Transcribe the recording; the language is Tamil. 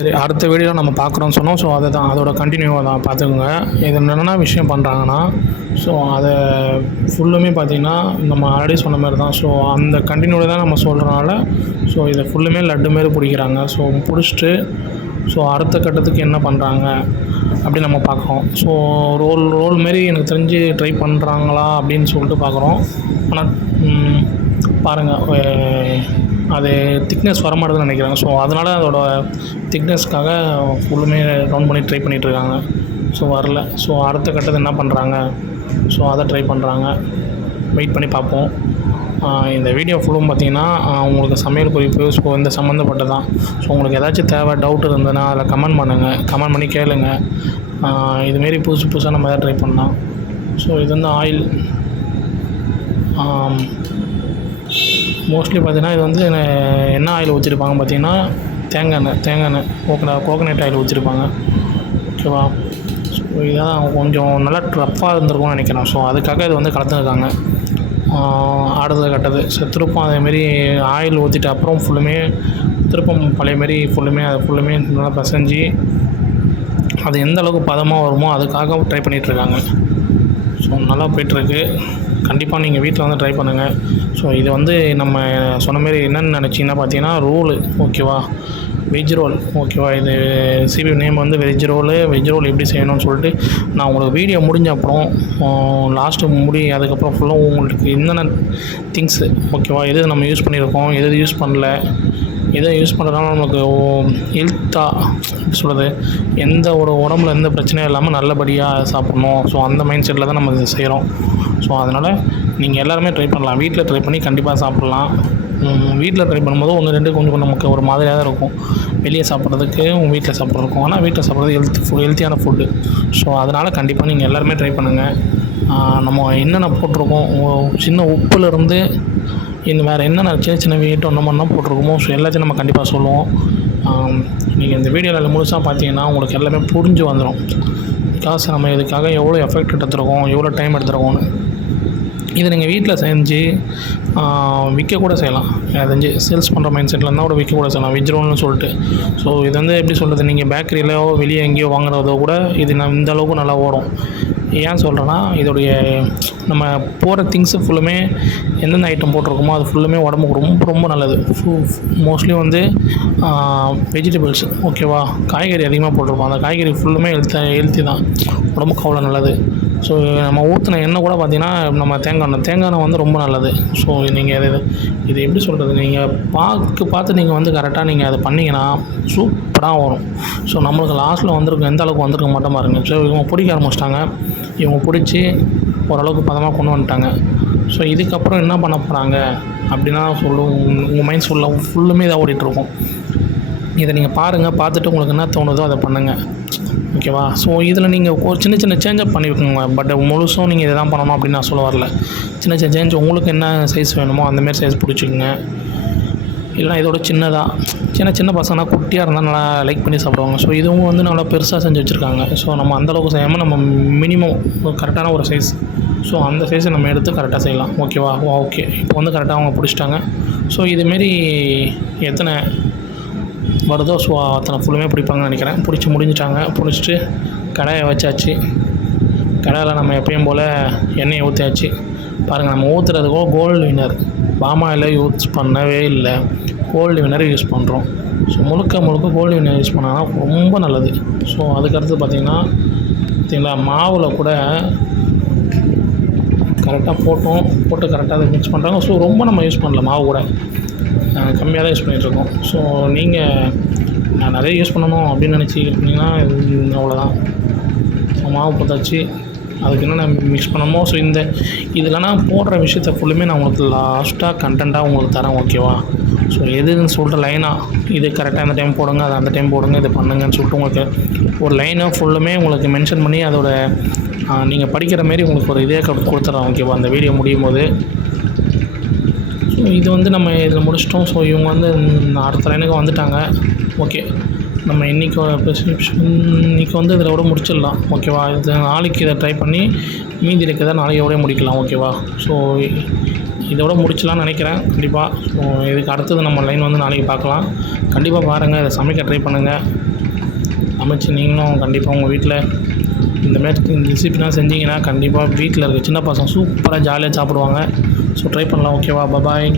சரி அடுத்த வீடியோ நம்ம பார்க்குறோம்னு சொன்னோம். ஸோ அதை தான் அதோட கண்டினியூவாக தான் பார்த்துக்கோங்க. இது என்னென்ன விஷயம் பண்ணுறாங்கன்னா ஸோ அதை ஃபுல்லுமே பார்த்திங்கன்னா நம்ம ஆல்ரெடி சொன்ன மாதிரி தான். ஸோ அந்த கண்டினியூவில் தான் நம்ம சொல்கிறனால ஸோ இதை ஃபுல்லுமே லட்டு மாரி பிடிக்கிறாங்க. ஸோ பிடிச்சிட்டு ஸோ அடுத்த கட்டத்துக்கு என்ன பண்ணுறாங்க அப்படி நம்ம பார்க்குறோம். ஸோ ரோல் ரோல் மாரி எனக்கு தெரிஞ்சு ட்ரை பண்ணுறாங்களா அப்படின்னு சொல்லிட்டு பார்க்குறோம். ஆனால் பாருங்கள் அது திக்னஸ் வரமாட்டேதுன்னு நினைக்கிறாங்க. ஸோ அதனால் அதோட திக்னஸ்க்காக ஃபுல்லுமே ரவுண்ட் பண்ணி ட்ரை பண்ணிகிட்ருக்காங்க ஸோ வரல. ஸோ அடுத்த கட்டத்தை என்ன பண்ணுறாங்க ஸோ அதை ட்ரை பண்ணுறாங்க வெயிட் பண்ணி பார்ப்போம். இந்த வீடியோ ஃபுல்லும் பார்த்தீங்கன்னா உங்களுக்கு சமையல் குறிப்பு ஸோ இந்த சம்மந்தப்பட்டது தான் ஸோ உங்களுக்கு ஏதாச்சும் தேவை டவுட் இருந்ததுன்னா அதில் கமெண்ட் பண்ணுங்கள் கமெண்ட் பண்ணி கேளுங்க. இதுமாரி புதுசு புதுசாக நம்ம எதாவது ட்ரை பண்ணலாம். ஸோ இது வந்து ஆயில் மோஸ்ட்லி பார்த்தீங்கன்னா இது வந்து என்ன- ஆயில் ஊற்றிருப்பாங்க பார்த்தீங்கன்னா தேங்காய் எண்ணெய் தேங்காய் எண்ணெய் கோகனட் கோகனட் ஆயில் ஊற்றிருப்பாங்க ஓகேவா ஸோ இதான் கொஞ்சம் நல்லா ரஃப்பாக இருந்திருக்கும்னு நினைக்கிறேன். ஸோ அதுக்காக இது வந்து கலந்துருக்காங்க. ஆடுறது கட்டது ஸோ திருப்பம் அதேமாரி ஆயில் ஊற்றிட்டு அப்புறம் ஃபுல்லுமே திருப்பம் பழைய மாரி ஃபுல்லுமே அதை ஃபுல்லுமே நல்லா பிசைஞ்சு அது எந்த அளவுக்கு பதமாக வருமோ அதுக்காக ட்ரை பண்ணிகிட்ருக்காங்க ஸோ நல்லா போயிட்டுருக்கு கண்டிப்பாக நீங்கள் வீட்டில் வந்து ட்ரை பண்ணுங்கள் ஸோ இது வந்து நம்ம சொன்ன மாரி என்னென்னு நினச்சிங்கன்னா பார்த்தீங்கன்னா ரோலு ஓகேவா வெஜ் ரோல் ஓகேவா இது சிபி நேம் வந்து வெஜ் ரோலு வெஜ் ரோல் எப்படி செய்யணும்னு சொல்லிட்டு நான் உங்களுக்கு வீடியோ முடிஞ்ச அப்புறம் லாஸ்ட்டு முடி அதுக்கப்புறம் ஃபுல்லாக உங்களுக்கு என்னென்ன திங்ஸு ஓகேவா எது நம்ம யூஸ் பண்ணியிருக்கோம் எது யூஸ் பண்ணல எதை யூஸ் பண்ணுறதுனால நமக்கு ஹெல்த்தாக சொல்கிறது எந்த ஒரு உடம்புல எந்த பிரச்சனையும் இல்லாமல் நல்லபடியாக சாப்பிட்ணும். ஸோ அந்த மைண்ட் செட்டில் தான் நம்ம இதை செய்கிறோம் ஸோ அதனால் நீங்கள் எல்லாருமே ட்ரை பண்ணலாம். வீட்டில் ட்ரை பண்ணி கண்டிப்பாக சாப்பிட்லாம். வீட்டில் ட்ரை பண்ணும்போது ஒன்று ரெண்டு கொஞ்சம் நமக்கு ஒரு மாதிரியாக தான் இருக்கும். வெளியே சாப்பிட்றதுக்கு உங்கள் வீட்டில் சாப்பிட்றதுக்கும். ஆனால் வீட்டில் சாப்பிட்றது ஹெல்த் ஃபுட் ஹெல்த்தியான ஃபுட்டு ஸோ அதனால் கண்டிப்பாக நீங்கள் எல்லாருமே ட்ரை பண்ணுங்கள் நம்ம என்னென்ன போட்டிருக்கோம் சின்ன உப்புலேருந்து இன்னும் வேறு என்னென்ன சின்ன சின்ன வீட்டு ஒன்று மண்ணாக போட்டிருக்கோமோ ஸோ எல்லாத்தையும் நம்ம கண்டிப்பாக சொல்லுவோம். நீங்கள் இந்த வீடியோவில் முழுசாக பார்த்தீங்கன்னா உங்களுக்கு எல்லாமே புரிஞ்சு வந்துடும் பிகாஸ் நம்ம இதுக்காக எவ்வளோ எஃபெக்ட் எடுத்துருக்கோம் எவ்வளோ டைம் எடுத்துருக்கோம்னு. இதை நீங்கள் வீட்டில் செஞ்சு விற்க கூட செய்யலாம். செஞ்சு சேல்ஸ் பண்ணுற மைண்ட் செட்டில் இருந்தால் கூட விற்க கூட செய்யலாம். விஜ்ரோன்னு சொல்லிட்டு. ஸோ இது வந்து எப்படி சொல்கிறது நீங்கள் பேக்கரியிலையோ வெளியே எங்கேயோ வாங்குறதோ கூட இது நான் இந்த அளவுக்கு நல்லா ஓடும். ஏன் சொல்கிறேன்னா இதோடைய நம்ம போகிற திங்ஸு ஃபுல்லுமே எந்தெந்த ஐட்டம் போட்டிருக்கோமோ அது ஃபுல்லுமே உடம்புக்கு ரொம்ப ரொம்ப நல்லது. மோஸ்ட்லி வந்து வெஜிடபிள்ஸ் ஓகேவா காய்கறி அதிகமாக போட்டிருப்போம். அந்த காய்கறி ஃபுல்லுமே ஹெல்த்தி ஹெல்த்தி தான். உடம்புக்கு அவ்வளோ நல்லது. ஸோ நம்ம ஊற்றின எண்ணெய் கூட பார்த்திங்கன்னா நம்ம தேங்காய் எண்ணெய் தேங்காய் எண்ணெய் வந்து ரொம்ப நல்லது. ஸோ நீங்கள் இது இது எப்படி சொல்கிறது நீங்கள் பார்த்து பார்த்து நீங்கள் வந்து கரெக்டாக நீங்கள் அதை பண்ணிங்கன்னா சூப்பராக வரும். ஸோ நம்மளுக்கு லாஸ்ட்டில் வந்திருக்கும் எந்த அளவுக்கு வந்திருக்க மாட்டோம் பாருங்க. ஸோ இவங்க பிடிக்க ஆரம்பிச்சிட்டாங்க. இவங்க பிடிச்சி ஓரளவுக்கு பதமாக கொண்டு வந்துட்டாங்க. ஸோ இதுக்கப்புறம் என்ன பண்ண போகிறாங்க அப்படின்னா சொல்லும் உங்கள் மைண்ட் ஃபுல்லாக ஃபுல்லுமே இதாக ஓடிட்டுருக்கும் இதை நீங்கள் பாருங்கள் பார்த்துட்டு உங்களுக்கு என்ன தோணுதோ அதை பண்ணுங்கள் ஓகேவா? ஸோ இதில் நீங்கள் ஒரு சின்ன சின்ன சேஞ்சப் பண்ணிக்கோங்க. பட் முழுசும் நீங்கள் இதை தான் பண்ணணும் அப்படின்னு நான் சொல்ல வரல. சின்ன சின்ன சேஞ்ச் உங்களுக்கு என்ன சைஸ் வேணுமோ அந்தமாரி சைஸ் பிடிச்சிக்கோங்க. இல்லைனா இதோட சின்னதாக சின்ன சின்ன பசங்கன்னா குட்டியாக இருந்தால் நல்லா லைக் பண்ணி சாப்பிடுவாங்க. ஸோ இதுவும் வந்து நல்லா பெருசாக செஞ்சு வச்சுருக்காங்க. ஸோ நம்ம அந்தளவுக்கு செய்யாமல் நம்ம மினிமம் கரெக்டான ஒரு சைஸ் ஸோ அந்த சைஸை நம்ம எடுத்து கரெக்டாக செய்யலாம். ஓகேவா ஓகே இப்போ வந்து கரெக்டாக அவங்க பிடிச்சிட்டாங்க. ஸோ இதுமாரி எத்தனை வருதோ ஸோ அத்தனை ஃபுல்லுமே பிடிப்பாங்கன்னு நினைக்கிறேன். பிடிச்சி முடிஞ்சிட்டாங்க. பிடிச்சிட்டு கடாயை வச்சாச்சு. கடாயில் நம்ம எப்பயும் போல் எண்ணெயை ஊற்றியாச்சு பாருங்கள் நம்ம ஊற்றுறதுக்கோ Gold Winner palm oil use பண்ணவே இல்லை. கோல்டு வினர் யூஸ் பண்ணுறோம் ஸோ முழுக்க முழுக்க கோல்டு வினர் யூஸ் பண்ணால் ரொம்ப நல்லது. ஸோ அதுக்கடுத்து பார்த்திங்கன்னா பார்த்திங்களா மாவில் கூட கரெக்டாக போட்டோம். போட்டு கரெக்டாக அதை மிக்ஸ் பண்ணுறாங்க ஸோ ரொம்ப நம்ம யூஸ் பண்ணல மாவு கூட. கம்மியாக தான் யூஸ் பண்ணிகிட்ருக்கோம். ஸோ நீங்கள் நான் நிறைய யூஸ் பண்ணணும் அப்படின்னு நினச்சிக்கிட்டிங்கன்னா அவ்வளோதான் மாவு போட்டாச்சு அதுக்கு என்னென்ன மிக்ஸ் பண்ணணுமோ ஸோ இந்த இதில் நான் போடுற விஷயத்த ஃபுல்லுமே நான் உங்களுக்கு லாஸ்ட்டாக கண்டென்ட்டாக உங்களுக்கு தரேன் ஓகேவா ஸோ எதுன்னு சொல்லிட்டு லைனாக இது கரெக்டாக அந்த டைம் போடுங்க அது அந்த டைம் போடுங்க இது பண்ணுங்கன்னு சொல்லிட்டு உங்களுக்கு ஒரு லைனாக ஃபுல்லுமே உங்களுக்கு மென்ஷன் பண்ணி அதோட நீங்கள் படிக்கிற மாரி உங்களுக்கு ஒரு இதே கொடுத்துட்றேன் ஓகேவா அந்த வீடியோ முடியும் போது. ஸோ இது வந்து நம்ம இதில் முடிச்சிட்டோம். ஸோ இவங்க வந்து அடுத்த லைனுக்கு வந்துட்டாங்க. ஓகே நம்ம இன்றைக்கி ப்ரிஸ்கிரிப்ஷன் இன்றைக்கி வந்து இதில் விட முடிச்சிடலாம். ஓகேவா இது நாளைக்கு இதை ட்ரை பண்ணி மீதி இருக்கிறத நாளைக்கு முடிக்கலாம். ஓகேவா ஸோ இதோட முடிச்சலாம்னு நினைக்கிறேன். கண்டிப்பாக ஸோ இதுக்கு அடுத்தது நம்ம லைன் வந்து நாளைக்கு பார்க்கலாம். கண்டிப்பாக பாருங்கள் இதை சமைக்க ட்ரை பண்ணுங்கள் சமைச்சு நீங்களும் கண்டிப்பாக உங்கள் வீட்டில் இந்த மாதிரி இந்த ரெசிபிலாம் செஞ்சீங்கன்னா கண்டிப்பாக வீட்டில் இருக்க சின்ன பசங்க சூப்பராக ஜாலியாக சாப்பிடுவாங்க. ஸோ ட்ரை பண்ணலாம். ஓகேவா பாய்